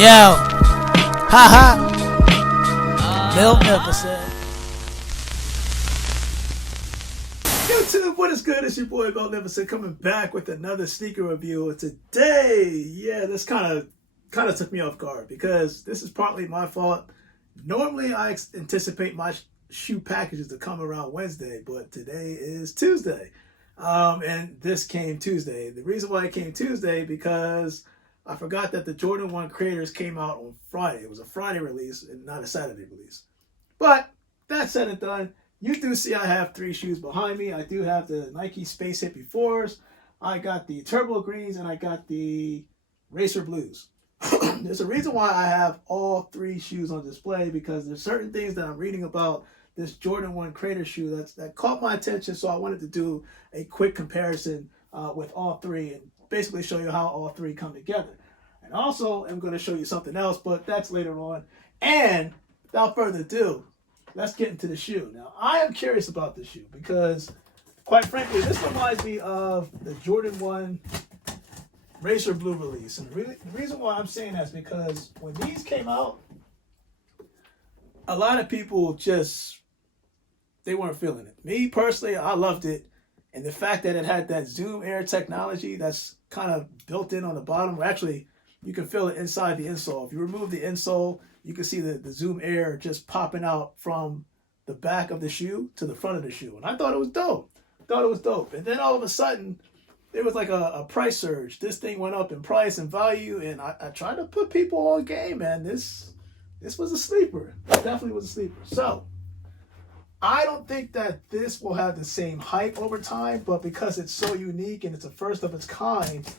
Yo, ha ha. Bill never said. YouTube, what is good? It's your boy Bill Neverson coming back with another sneaker review. Today, this kind of took me off guard because this is partly my fault. Normally, I anticipate my shoe packages to come around Wednesday, but today is Tuesday, and this came Tuesday. The reason why it came Tuesday because I forgot that the Jordan 1 Creators came out on Friday. It was a Friday release and not a Saturday release. But that said and done, you do see I have three shoes behind me. I do have the Nike Space Hippie 4s. I got the Turbo Greens and I got the Racer Blues. There's a reason why I have all three shoes on display because there's certain things that I'm reading about this Jordan 1 Creator shoe that caught my attention. So I wanted to do a quick comparison with all three and basically show you how all three come together. And also, I'm going to show you something else, but that's later on. And without further ado, let's get into the shoe. Now, I am curious about this shoe because, quite frankly, this reminds me of the Jordan 1 Racer Blue release. And the reason why I'm saying that is because when these came out, a lot of people they weren't feeling it. Me, personally, I loved it. And the fact that it had that Zoom Air technology that's kind of built in on the bottom, where actually you can feel it inside the insole. If you remove the insole, you can see the Zoom Air just popping out from the back of the shoe to the front of the shoe. And I thought it was dope. And then all of a sudden, there was like a price surge. This thing went up in price and value, and I tried to put people on game, man. This was a sleeper. It definitely was a sleeper. So, I don't think that this will have the same hype over time, but because it's so unique and it's a first of its kind,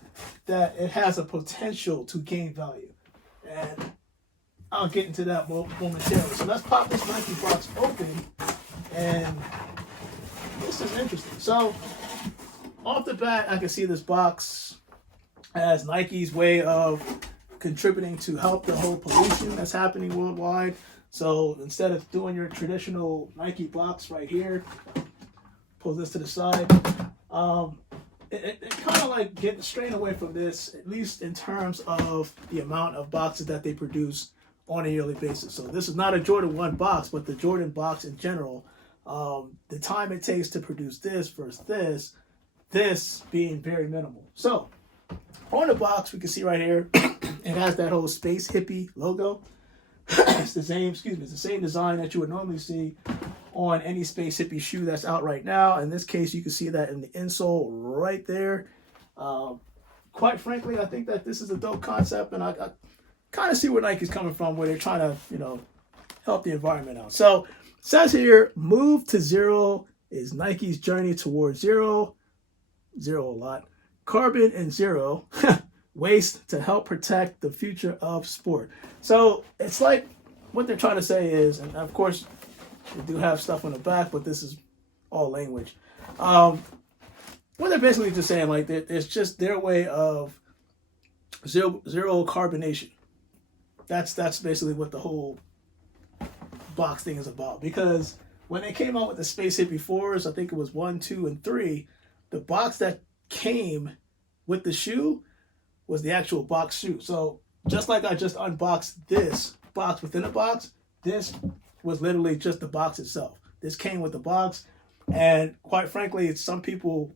that it has a potential to gain value. And I'll get into that momentarily. So let's pop this Nike box open, and this is interesting. So off the bat, I can see this box as Nike's way of contributing to help the whole pollution that's happening worldwide. So instead of doing your traditional Nike box right here, pull this to the side. It kind of like getting straying away from this, at least in terms of the amount of boxes that they produce on a yearly basis. So this is not a Jordan 1 box, but the Jordan box in general. The time it takes to produce this versus this being very minimal. So on the box, we can see right here, it has that whole Space Hippie logo. It's the same design that you would normally see on any Space Hippie shoe that's out right now. In this case, you can see that in the insole right there. Quite frankly, I think that this is a dope concept, and I kind of see where Nike's coming from, where they're trying to, help the environment out. So it says here, Move to Zero is Nike's journey towards zero a lot, carbon and zero waste to help protect the future of sport. So it's like what they're trying to say is, and of course we do have stuff on the back, but this is all language. What they're basically just saying, like, it's just their way of zero carbonation. That's basically what the whole box thing is about. Because when they came out with the Space Hippie 4s, I think it was 1, 2, and 3, the box that came with the shoe was the actual box shoe. So just like I just unboxed this box within a box, this was literally just the box itself. This came with the box, and quite frankly, some people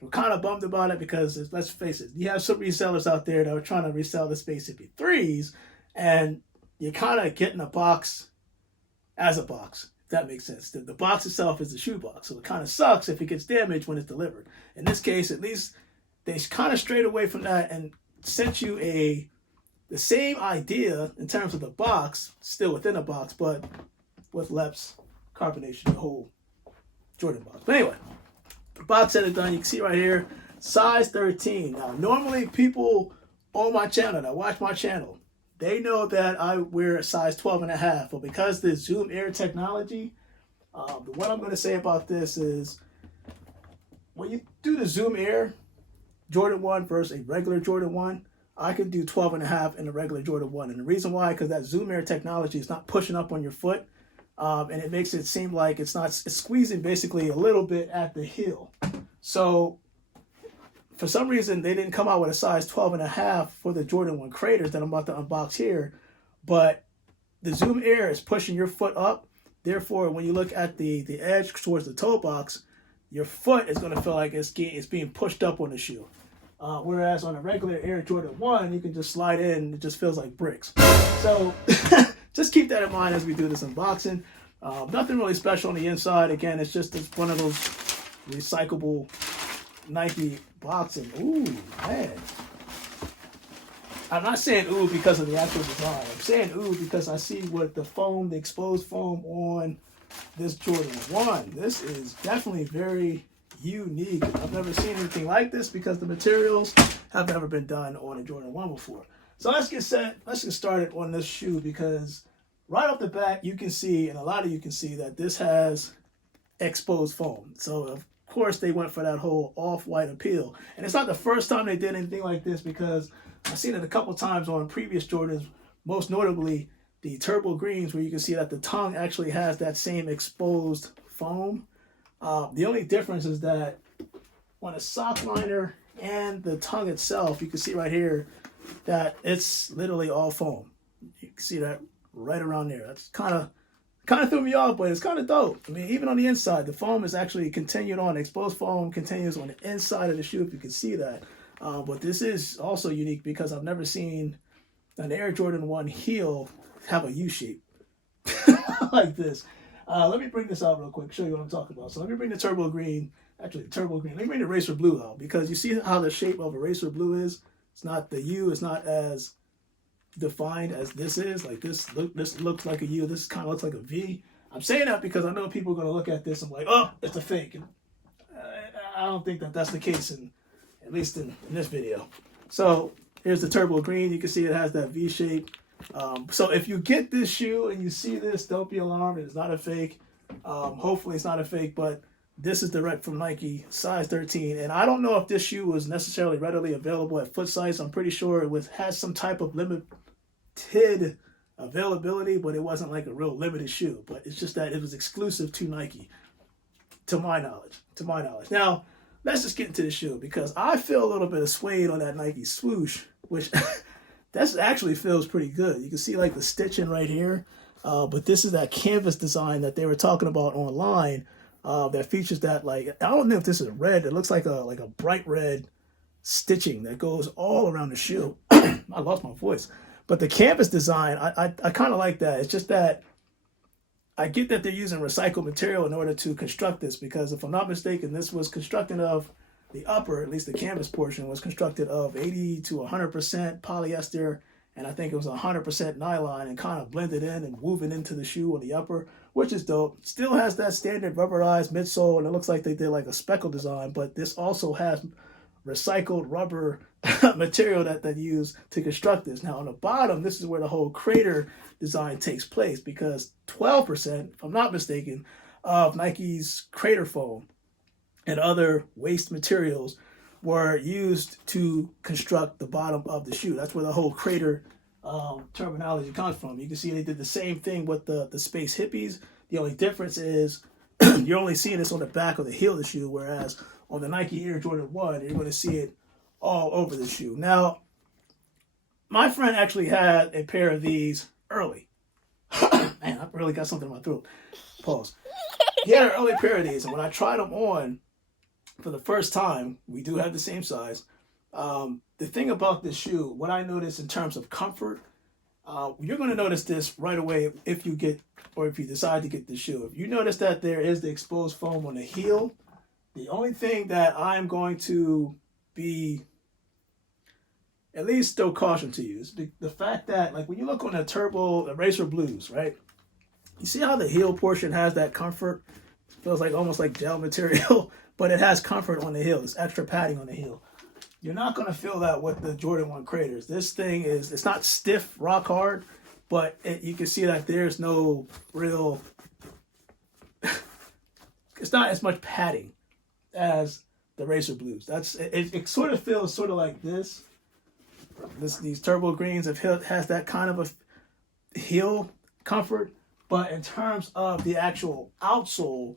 were kind of bummed about it because, let's face it, you have some resellers out there that are trying to resell the Space Hippie 3s, and you're kind of getting a box as a box, if that makes sense. The box itself is the shoe box, so it kind of sucks if it gets damaged when it's delivered. In this case, at least, they kind of strayed away from that and sent you the same idea in terms of the box, still within a box, but with less carbonation, the whole Jordan box. But anyway, the box said it done. You can see right here, size 13. Now, normally people on my channel that watch my channel, they know that I wear a size 12.5, but because the Zoom Air technology, what I'm going to say about this is when you do the Zoom Air Jordan 1 versus a regular Jordan 1, I could do 12.5 in a regular Jordan 1. And the reason why, because that Zoom Air technology is not pushing up on your foot, and it makes it seem like it's squeezing basically a little bit at the heel. So for some reason, they didn't come out with a size 12.5 for the Jordan 1 Craters that I'm about to unbox here. But the Zoom Air is pushing your foot up. Therefore, when you look at the edge towards the toe box, your foot is going to feel like it's being pushed up on the shoe. Whereas on a regular Air Jordan 1, you can just slide in. It just feels like bricks. So just keep that in mind as we do this unboxing. Nothing really special on the inside. Again, it's just one of those recyclable Nike boxing. Ooh, man. I'm not saying ooh because of the actual design. I'm saying ooh because I see what the foam, the exposed foam on this Jordan 1. This is definitely very unique. I've never seen anything like this because the materials have never been done on a Jordan 1 before. So let's get started on this shoe, because right off the bat you can see, and a lot of you can see, that this has exposed foam. So of course they went for that whole off-white appeal. And it's not the first time they did anything like this, because I've seen it a couple times on previous Jordans, most notably the Turbo Greens, where you can see that the tongue actually has that same exposed foam. The only difference is that on a sock liner and the tongue itself, you can see right here that it's literally all foam. You can see that right around there. That's kind of threw me off, but it's kind of dope. I mean, even on the inside, the foam is actually continued on. Exposed foam continues on the inside of the shoe, if you can see that. But this is also unique because I've never seen an Air Jordan 1 heel have a U shape like this. Let me bring this out real quick, show you what I'm talking about. So let me bring the Turbo Green, let me bring the Racer Blue out, because you see how the shape of a Racer Blue is? It's not, the U is not as defined as this is. Like this looks like a U, this kind of looks like a V. I'm saying that because I know people are going to look at this and like, oh, it's a fake. And I don't think that that's the case, at least in this video. So here's the Turbo Green. You can see it has that V shape. So if you get this shoe and you see this, don't be alarmed. It's not a fake. Hopefully it's not a fake, but this is direct from Nike, size 13. And I don't know if this shoe was necessarily readily available at foot size. I'm pretty sure it has some type of limited availability, but it wasn't like a real limited shoe. But it's just that it was exclusive to Nike, to my knowledge. Now, let's just get into the shoe, because I feel a little bit of suede on that Nike swoosh, which that actually feels pretty good. You can see like the stitching right here. But this is that canvas design that they were talking about online, that features that, like, I don't know if this is red. It looks like a bright red stitching that goes all around the shoe. I lost my voice. But the canvas design, I kind of like that. It's just that I get that they're using recycled material in order to construct this, because if I'm not mistaken, this was constructed of the upper, at least the canvas portion, was constructed of 80 to 100% polyester, and I think it was 100% nylon, and kind of blended in and woven into the shoe on the upper, which is dope. Still has that standard rubberized midsole, and it looks like they did like a speckle design, but this also has recycled rubber material that they use to construct this. Now on the bottom, this is where the whole crater design takes place, because 12%, if I'm not mistaken, of Nike's crater foam and other waste materials were used to construct the bottom of the shoe. That's where the whole crater terminology comes from. You can see they did the same thing with the Space Hippies. The only difference is you're only seeing this on the back of the heel of the shoe, whereas on the Nike Air Jordan 1, you're going to see it all over the shoe. Now, my friend actually had a pair of these early. Man, I really got something in my throat. Pause. He had an early pair of these, and when I tried them on for the first time, we do have the same size. The thing about this shoe, what I noticed in terms of comfort, you're going to notice this right away if you decide to get this shoe. If you notice that there is the exposed foam on the heel, the only thing that I'm going to be at least still caution to you is the fact that, like, when you look on the Racer Blues, right? You see how the heel portion has that comfort? It feels like almost like gel material, but it has comfort on the heel. There's extra padding on the heel. You're not going to feel that with the Jordan 1 Craters. This thing it's not stiff, rock hard, but you can see that there's no real, it's not as much padding as the Racer Blues. It sort of feels sort of like this. These Turbo Greens has that kind of a heel comfort, But in terms of the actual outsole,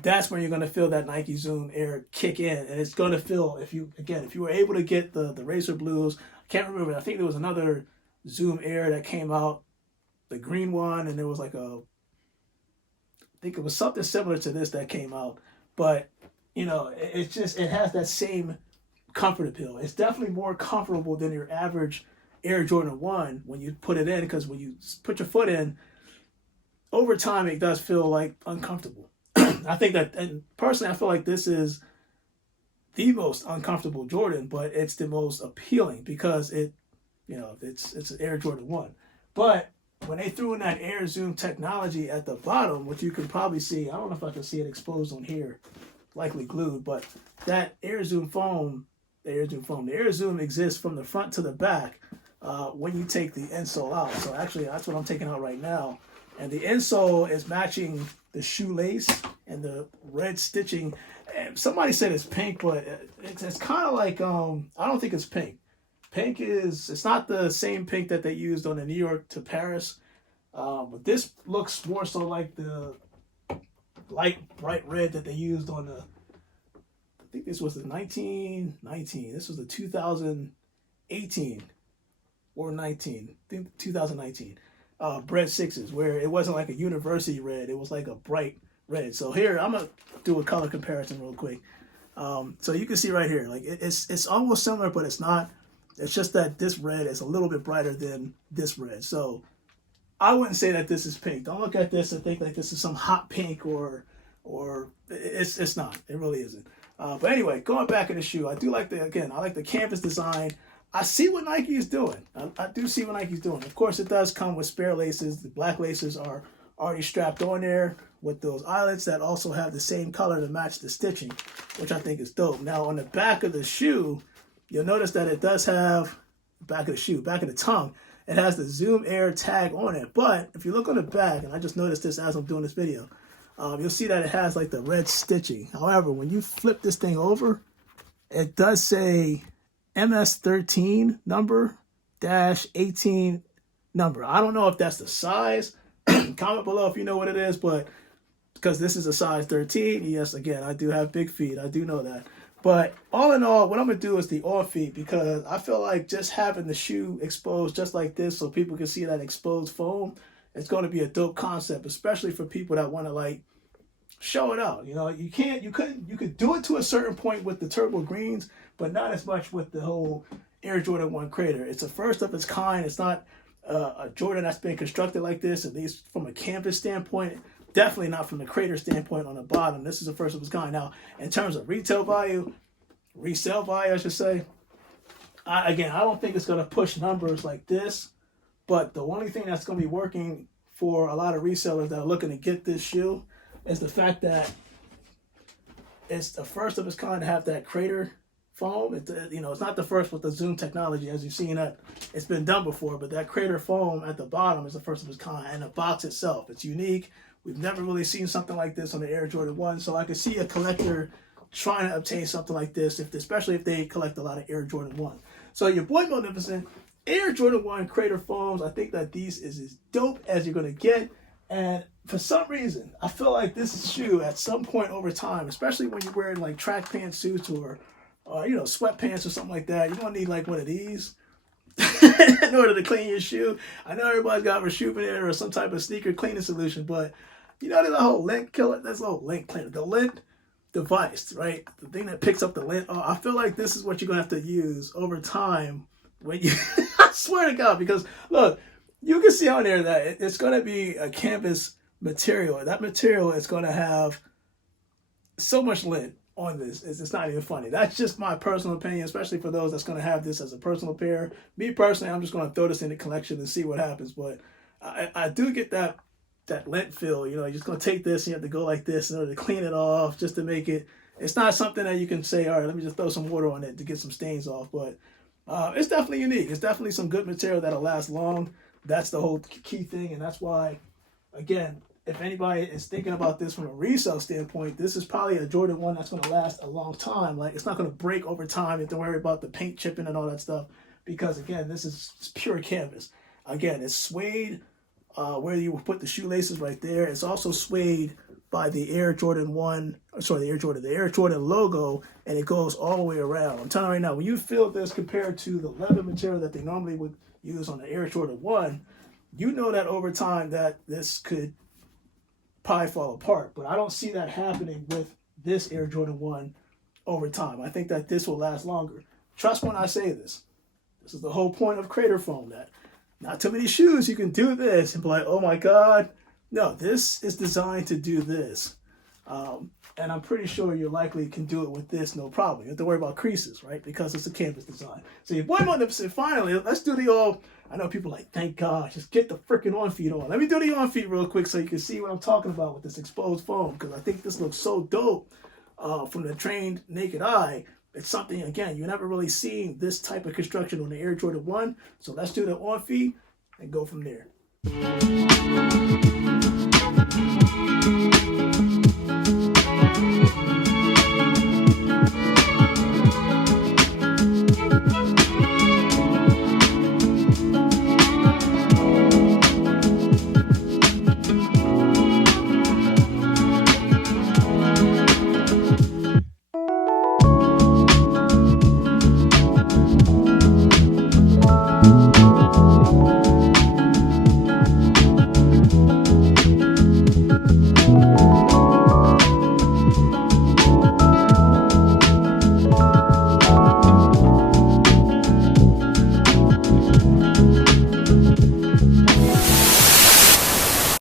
that's when you're going to feel that Nike Zoom Air kick in, and it's going to feel, if you were able to get the Racer Blues, I can't remember, I think there was another Zoom Air that came out, the green one, and there was like I think it was something similar to this that came out, but you know, it has that same comfort appeal. It's definitely more comfortable than your average Air Jordan 1 when you put it in, because when you put your foot in, over time it does feel like uncomfortable. I think that, and personally I feel like this is the most uncomfortable Jordan, but it's the most appealing because it's an Air Jordan 1. But when they threw in that Air Zoom technology at the bottom, which you can probably see, I don't know if I can see it exposed on here, likely glued, but that Air Zoom foam, the Air Zoom exists from the front to the back when you take the insole out. So actually that's what I'm taking out right now. And the insole is matching the shoelace and the red stitching. And somebody said it's pink, but it's kind of like, I don't think it's pink. Pink it's not the same pink that they used on the New York to Paris. But this looks more so like the light bright red that they used on I think this was the 1919. This was the 2018 or 19. I think 2019. Bred Sixes, where it wasn't like a university red, it was like a bright red. So here I'm gonna do a color comparison real quick. So you can see right here, like it's almost similar, but it's not. It's just that this red is a little bit brighter than this red. So I wouldn't say that this is pink. Don't look at this and think like this is some hot pink or it's not. It really isn't. But anyway, going back in the shoe, I like the canvas design. I see what Nike is doing. I do see what Nike's doing. Of course, it does come with spare laces. The black laces are already strapped on there with those eyelets that also have the same color to match the stitching, which I think is dope. Now, on the back of the shoe, you'll notice that it does have, back of the tongue, it has the Zoom Air tag on it. But if you look on the back, and I just noticed this as I'm doing this video, you'll see that it has like the red stitching. However, when you flip this thing over, it does say MS13 number -18 number. I don't know if that's the size. Comment below if you know what it is, but because this is a size 13, yes, again, I do have big feet. I do know that. But all in all, what I'm going to do is the off feet, because I feel like just having the shoe exposed just like this so people can see that exposed foam, it's going to be a dope concept, especially for people that want to like show it out. You know, you could do it to a certain point with the turbo greens, but not as much with the whole Air Jordan 1 Crater. It's a first of its kind. It's not a Jordan that's been constructed like this, at least from a canvas standpoint. Definitely not from the Crater standpoint on the bottom. This is a first of its kind. Now, in terms of resale value, I should say, I don't think it's going to push numbers like this, but the only thing that's going to be working for a lot of resellers that are looking to get this shoe is the fact that it's the first of its kind to have that Crater foam. It's not the first with the Zoom technology, as you've seen that it's been done before, but that Crater foam at the bottom is the first of its kind, and the box itself, it's unique. We've never really seen something like this on the Air Jordan 1, so I could see a collector trying to obtain something like this, especially if they collect a lot of Air Jordan 1. So your boy Magnificent, Air Jordan 1 Crater foams, I think that these is as dope as you're going to get. And for some reason, I feel like this shoe at some point over time, especially when you're wearing like track pantsuits or sweatpants or something like that, you're going to need like one of these in order to clean your shoe. I know everybody's got a shoe in there or some type of sneaker cleaning solution, but there's a whole lint killer. There's a whole lint cleaner. The lint device, right? The thing that picks up the lint. Oh, I feel like this is what you're going to have to use over time when you, I swear to God, because look, you can see on there that it's going to be a canvas material. That material is going to have so much lint on this. It's not even funny. That's just my personal opinion, especially for those that's going to have this as a personal pair. Me personally, I'm just going to throw this in the collection and see what happens. But I do get that lint feel. You're just going to take this and you have to go like this in order to clean it off, just to make it. It's not something that you can say, all right, let me just throw some water on it to get some stains off. But it's definitely unique. It's definitely some good material that'll last long. That's the whole key thing, and that's why, again, if anybody is thinking about this from a resale standpoint, this is probably a Jordan 1 that's going to last a long time. Like, it's not going to break over time. You have to worry about the paint chipping and all that stuff, because, again, this is pure canvas. Again, it's suede where you will put the shoelaces right there. It's also swayed by the Air Jordan the Air Jordan logo, and it goes all the way around. I'm telling you right now, when you feel this compared to the leather material that they normally would use on the Air Jordan 1, you know that over time that this could probably fall apart. But I don't see that happening with this Air Jordan 1 over time. I think that this will last longer. Trust when I say this. This is the whole point of Crater Foam, that not too many shoes you can do this and be like, oh my God. No, this is designed to do this. And I'm pretty sure you likely can do it with this, no problem. You have to worry about creases, right? Because it's a canvas design. So your boy Magnificent, finally, let's do the all, I know people are like, thank God, just get the freaking on feet on. Let me do the on feet real quick so you can see what I'm talking about with this exposed foam, because I think this looks so dope from the trained naked eye. It's something, again, you never really seen this type of construction on the Air Jordan 1. So let's do the on feet and go from there.